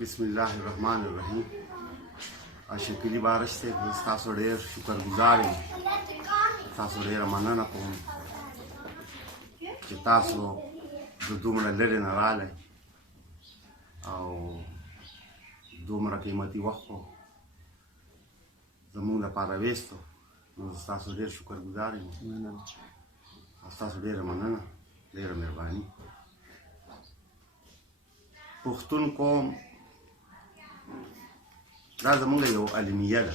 بسم الله الرحمن الرحیم. شکلی بارش صاحب ستاسو ډېر شکرګزار یم. تاسو ډېره مننه کوم چې تاسو د دومره لرې نه راغلی او دومره قیمتي وخت مو زموږ لپاره ویستو. نو زه ستاسو ډېر شکرګزار یم او ستاسو ډېره مننه، ډېره مهرباني. پښتون قوم دا زمونږ یو المیه ده.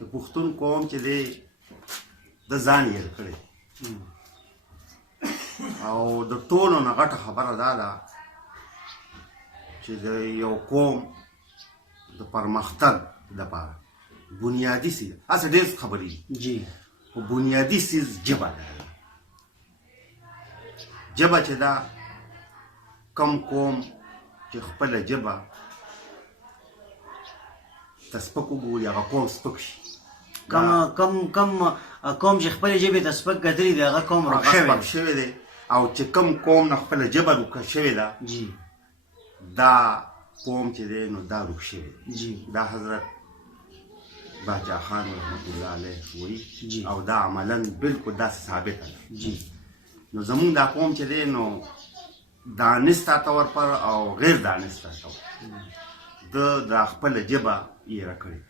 د پښتون قوم چې دی د ځان یې کړی او د ټولو نه غټه خبره دا ده چې د یو قوم د پرمختګ لپاره بنیادي څیز هسې ډېر خبرې دي خو بنیادي څیز ژبه ده. ژبه چې ده کم قوم چې خپله ژبه ته سپک وګوري هغه قوم سپک شي. کم قوم چې خپلې ژبې ته سپک کتلي دی هغه قوم روښ شوی دی او چې کم قوم نه خپله ژبه روښه شوې ده دا قوم چې دی نو دا روښ شوی دی. دا حضرت باچا خان رحمت الله علیه وایي او دا عملا بلکل داسې ثابته ده. نو زمونږ دا قوم چې دی نو دانسته طور پر او غیر دانسته طور د خپله ژبه یېره کړې ده،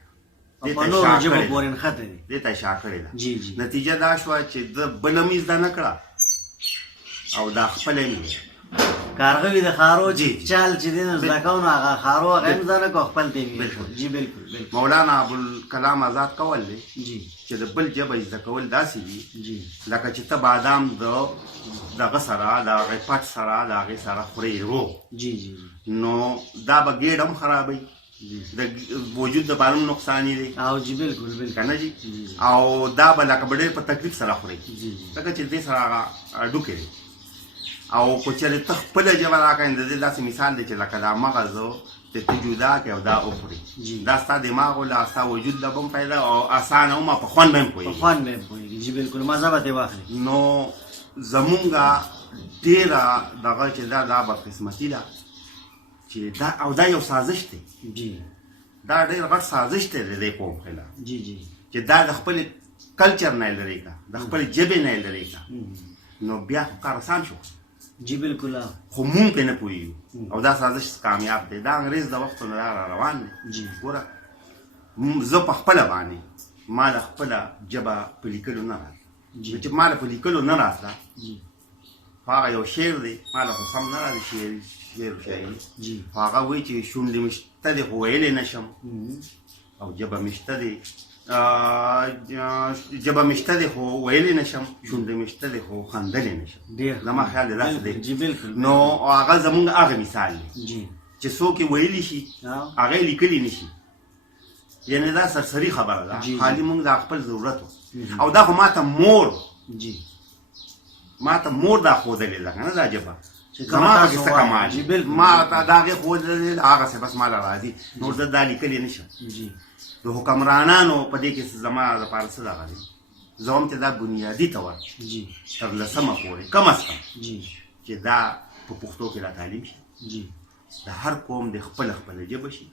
دې ته یې شا کړې ده. نتیجه دا شوه چې د بله مې زده نه کړه او دا خپله یې مې کارغه وي د خارو چال چې دی نو زده کوو نو هغه خارو هغه یې زده نه کړو خپل ته یې جی بالکل. مولانا ابوالکلام آزاد قول دی چې د بل ژبه زده کول داسې دي لکه چې ته بادام دغه سره د هغې پټ سره د هغې سره خورې روغ نو دا به ګېډ هم خرابوي، د وجود دپاره هم نقصاني دی او جی بالکل که نه جي او دا به لکه به ډېر په تکلیف سره خورې ځکه چې دې سره هغه هډوکې دی. او که چېرې ته خپله ژبه راکړې د دې داسې مثال دی چې لکه دا مغز چې ته جدا کړې او دا وخورې دا ستا دماغ وله ستا وجود له به هم پیدا او اسانه هم په خوند به هم پوهېږي. جی بالکل مزه به ترې واخلي. نو زمونږه ډېره دغه چې دا بدقسمتي ده چې دا او دا یو سازش دی. دا ډېر غټ سازش دی د دې قوم خلاف چې دا د خپلې کلچر نه یې لرې کړه، د خپلې ژبې نه یې لرې کړه. نو بیا خو کار اسان شو جی بالکل خو مونږ پرې نه پوهېږو او دا سازش کامیاب دی. دا انګرېز د وختو نه را روان دی. ګوره زه په خپله باندې ما له خپله ژبه په لیکلو نه راځي چې ما له په لیکلو نه راتله خو هغه یو شعر دی ما له خو سم نه راځي شعر و شاعري خو هغه وایي چې شونډې مې شته دی خو ویلی نه شم او ژبه مې شته دی ژبه مې شته دی خو ویلی نه شم، شونډې مې شته دی خو خندلی نه شم. زما خیال دی داسې دی. نو هغه زمونږ هغه مثال دی چې څوک یې ویلی شي هغه یې لیکلی نه شي. یعنې دا سرسري خبره ده خالي مونږ د خپل ضرورت او دا خو ماته مور دا ښودلې ده که نه دا ژبه زما پکې څه کمال ما ته د هغې ښودلې ده هغسې بس ما له راځي نور زه دا لیکلې نه شم. د حکمرانانو په دې کې زما دپاره څه دغه دی زه هم چې دا بنیادي طور تر 10مه پورې کم از کم چې دا په پښتو کې را تعلیم شي د هر قوم د خپله ژبه شي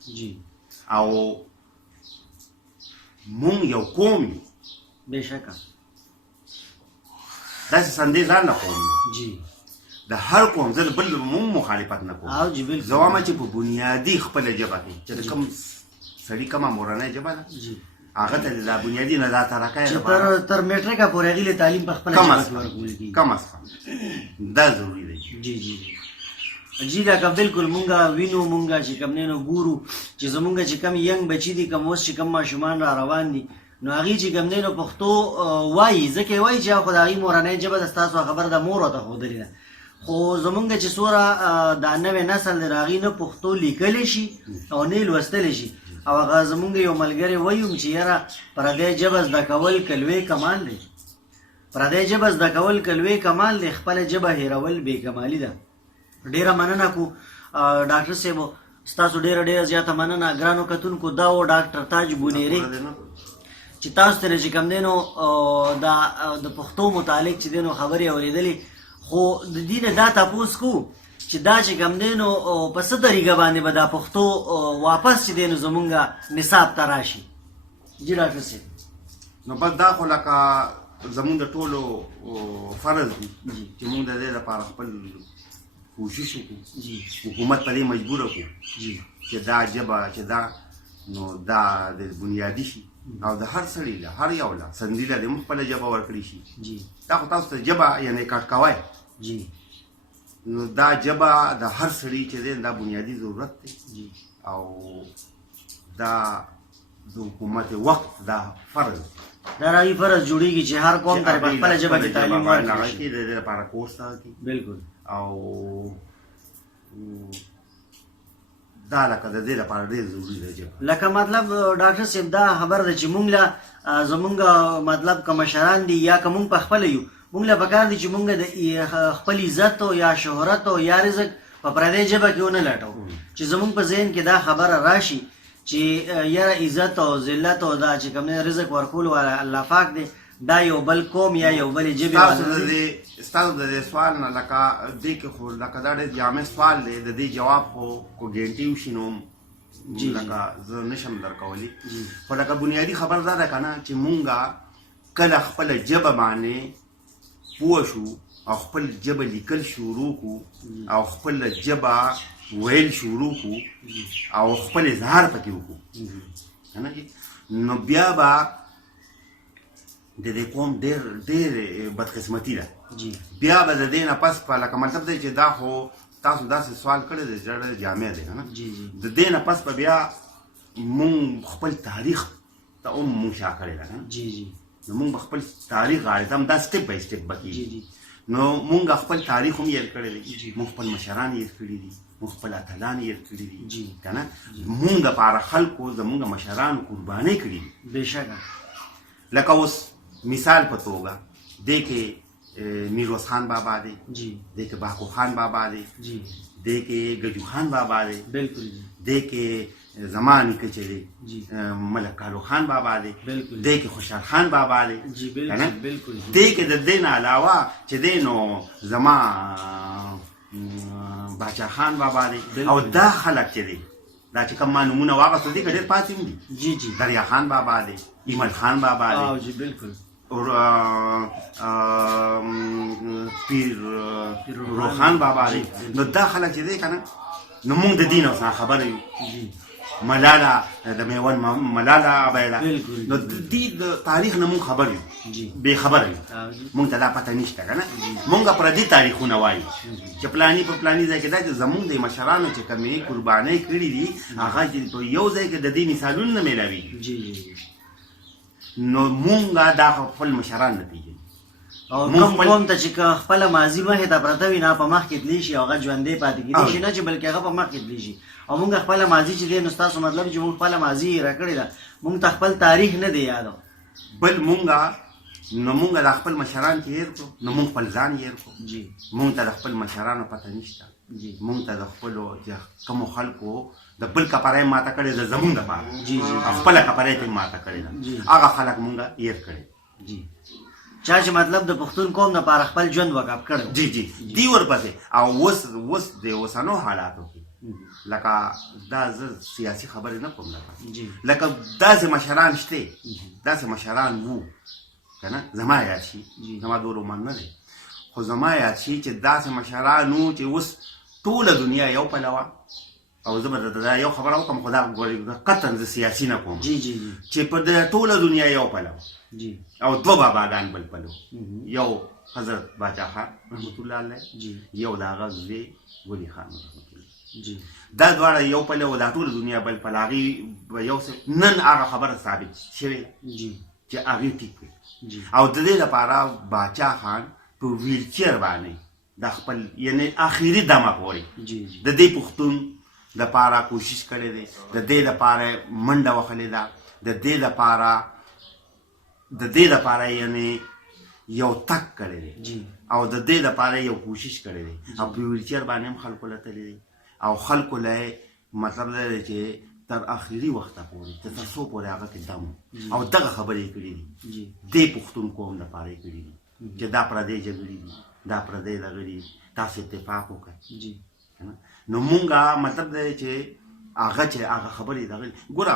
او مونږ یو قوم یو بېشکه داسې سندې ځان له قوم دی د هر قوم زه بل مونږ مخالفت نه کوم. زه وایم چې په بنیادي خپله ژبه کې چې د کوم سړي کومه مورنۍ ژبه ده هغه ته دا بنیادي نه دا ترقی تر میټریکه پورې هغې له تعلیم په خپله ژبه کې ورکول کېږي کم از کم دا ضروري دی. جی لکه بالکل مونږ وینو مونږ چې کوم نه ګورو چې زمونږ چې کوم ینګ بچي دي کوم اوس چې کوم ماشومان را روان دي نو هغې چې کوم دی نو پښتو وایي ځکه یې وایي چې خو د هغې مورنۍ ژبه ده ستاسو خبره ده مور ورته ښودلې ده خو زمونږ چې څومره دا نوی نسل دی هغې نه پښتو لیکلی شي او نه یې لوستلی شي او هغه زمونږ یو ملګری وایو چې یاره پردی ژبه زده کول که لوی کمال دی پردی ژبه زده کول که لوی کمال دی خپله ژبه هېرول بې کمالي ده. ډېره مننه کو ډاکټر صاحب ستاسو ډېره زیاته مننه. ګرانو کتونکو دا و ډاکټر تاج بونیری چې تاسو ته چې کوم دی نو د پښتو متعلق چې دی نو خبرې اورېدلې خو د دې نه دا تپوس کو چې دا چې کوم دی نو په څه طریقه باندې به دا پښتو واپس چې دی نو زمونږ نصاب ته راشي. جی ډاکټر صاحب نو بس دا خو لکه زمونږ د ټولو فرض دی چې مونږ د دې لپاره خپل کوشش وکړو. جی حکومت په دې مجبوره کړو جی چې دا ژبه چې دا نو دا د بنیادي شي او د هر سړي له هر یو له سندي له د خپله ژبه ورکړي شي. جی دا خو تاسو ته ژبه یعنې کټ کوی جی نو دا ژبه د هر سړي چې دی دا بنیادي ضرورت دی جی او دا د حکومت وقت دا فرض دا راوي فرض جوړیږي چې هر قوم ته په خپله ژبه کې تعلیم ورکړي شي. د دې لپاره کورس ته کوي بالکل او دا لکه د دې لپاره ډېر ضروري ده ژبه. لکه مطلب ډاکټر صاحب دا خبر ده چې مونږ له زمونږ مطلب که مشران دي یا که مونږ په خپله یو مونږ له پکار دي چې مونږ د خپل عزت یا شهرت یا رزق په پردۍ ژبه کې ونه لټو چې زمونږ په ذهن کې دا خبره راشي چې یاره عزت او ذلت او دا چې کوم دی رزق ورکول والا الله پاک دی دا یو بل قوم یا یو بل ژبې ستاسو د دې سوال نه لکه دې کې خو لکه دا ډېر جامع سوال دی د دې جواب خو ګینټي وشي نو لکه زه نشم درکولی خو لکه بنیادي خبر دا ده که نه چې مونږ کله خپله ژبه باندې پوه شو او خپل ژبه لیکل شروع کړو او خپله ژبه ویل شروع کړو او خپل اظهار پکې وکړو نو بیا به د دې قوم ډېر بدقسمتي ده. بیا به د دې نه پس په لکه مطلب دی چې دا خو تاسو داسې سوال کړی دی چې ډېر جامع دی که نه د دې نه پس به بیا مونږ خپل تاریخ ته هم مونږ شا کړی ده که نو مونږ به خپل تاریخ غاړې ته هم دا سټپ بای سټپ به کېږي نو مونږ خپل تاریخ هم هېر کړی دی مونږ خپل مشران هېر کړي دي مونږ خپل اتلان هېر کړي دي که نه مونږ دپاره خلکو زمونږ مشرانو قربانۍ کړي دي بېشکه لکه اوس مثال په توګه دې کې میروز خان بابا دی دې کې باقو خان بابا دی دې کې ګجو خان بابا دی بالکل دې کې زما نیکه چې دی ملک کالو خان بابا دی دې کې خوشحال خان بابا دی بالکل دې کې د دې نه علاوه چې دی نو زما باچا خان بابا دی او دا خلک چې دی دا چې کوم ما نومونه واغسته دي که ډېر پاتې هم دي دریا خان بابا دی ایمل خان بابا دی بالکل پیر روحان بابا دی نو دا خلک چې دی که نه نو مونږ د دین اوسه خبره یو ملاله د میوند ملاله ابیله نو د تاریخ نه مونږ خبر یو بې خبره یو مونږ ته دا پته نشته که نه مونږ پردي تاریخونه وایو چې پلاني په پلاني ځای کې دا چې زمونږ د مشرانو چې کومې قربانۍ کړي دي هغه چې په یو ځای کې د دې مثالونه نه میلاویږي نو مونږ دا خپل مشران نه پېژنو او کوم قوم ته چې خپله ماضي مخې ته پرته وي نه په مخ کې تللی شي او هغه ژوندی پاتې کېدی شي نه چې بلکې هغه په مخ کې تللی شي او مونږ خپله ماضي چې دی نو ستاسو مطلب چې مونږ خپله ماضي هېره کړې ده مونږ ته خپل تاریخ نه دی یادو بل مونږ د خپل مشران چې هېر کړو نو مونږ خپل ځان هېر کړو مونږ ته د خپل مشرانو پته نشته مونږ ته د خپلو کومو خلکو د بل کپره یې ماته کړې ده زمونږ دپاره خپله کپره یې ماته کړې ده هغه خلک مونږ هېر کړی چا چې مطلب د پښتون قوم دپاره خپل ژوند وقف کړی دی ورپسې او اوس د اوسنو حالاتو کې لکه دا زه سیاسي خبرې نه کوم لکه داسې مشران شته داسې مشران وو که نه زما یاد شي زما دور عمر نه دی خو زما یاد شي چې داسې مشران وو چې اوس ټوله دنیا یو پلوه او زه به دا یو خبره وکړم خو دا قطعا زه سیاسي نه کوم چې په ټوله دنیا یو پلو او دوه باباګان بل پلو یو حضرت باچا خان رحمت الله علیه یو د هغه زوی ولی خان رحمت الله دا دواړه یو پلو دا ټوله دنیا بل پل هغې به یو نن هغه خبره ثابت شوې چې هغې ټیک کړي او د دې لپاره باچا خان په ویلچیر باندې د خپل یعنې آخري دمه پورې د دې پښتون دپاره کوشش کړی دی د دې لپاره منډه وهلې ده د دې لپاره یعنې یو تک کړی دی او د دې لپاره یو کوشش کړی دی او په ویلچیر باندې هم خلکو له تللی دی او خلکو له مطلب دا دی چې تر آخري وخته پورې تر څو پورې هغه کې دم او دغه خبرې یې کړي دي دې پښتون قوم لپاره یې کړي دي چې دا پردی جګړې دي دا پردی دغه دي تاسو اتفاق وکړئ نو مونږه مطلب دی چې هغه خبرې دغه ګوره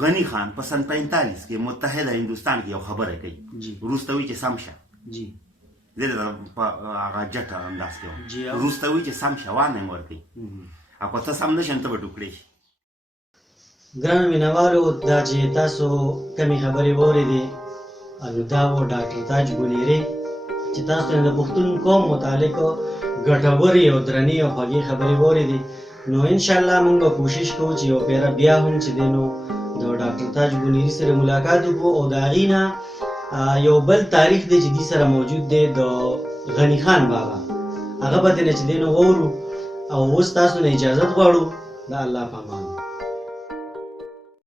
غنی خان په سن 45 کې متحده هندوستان کې یو خبره کوي وروسته وایي چې سم شه زه په هغه جټه انداز کې وروسته وایي چې سم شه وانه یې ورکوي او که ته سم نه شې نو ته به ټوکړې شي. ګرانو مینوالو دا چې تاسو کمې خبرې واورېدې نو دا و ډاکټر تاج ګلیري چې تاسو ته د پښتون قوم متعلق ګټورې او درنې او خوږې خبرې واورېدې نو انشاءالله موږ به کوشش کوو چې یو پیره بیا هم چې دی نو د ډاکټر تاج ګلیري سره ملاقات وکړو او د هغې نه یو بل تاریخ دی چې دې سره موجود دی د غني خان بابا هغه به دې نه چې دی نو واورو او اوس تاسو نه اجازت غواړو د الله په امان.